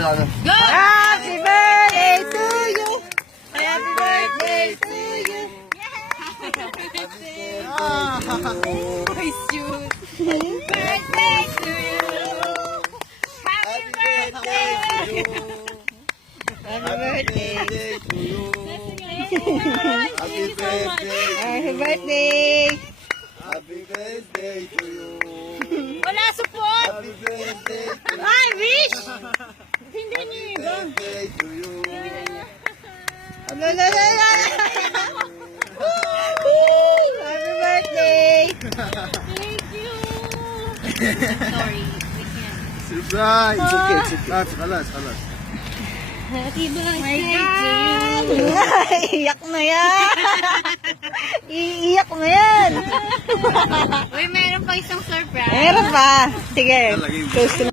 Go! Happy birthday to you! Happy birthday to you! Happy Birthday to you! Happy birthday! Happy birthday! to you. Happy birthday. Happy birthday! Happy birthday to you. Wala support! Happy birthday to you. Ay, wish! Hindi niyo iba. Birthday to you. La la la la! Happy birthday! Thank you. Sorry, we can't. Surprise. It's okay, it's okay. Kalas, kalas. Happy birthday My to God! you. Iiyak na yan! Iiyak na yan! Uy, meron pa isang surprise. Meron pa! Sige, Lalagay mo. close ko na.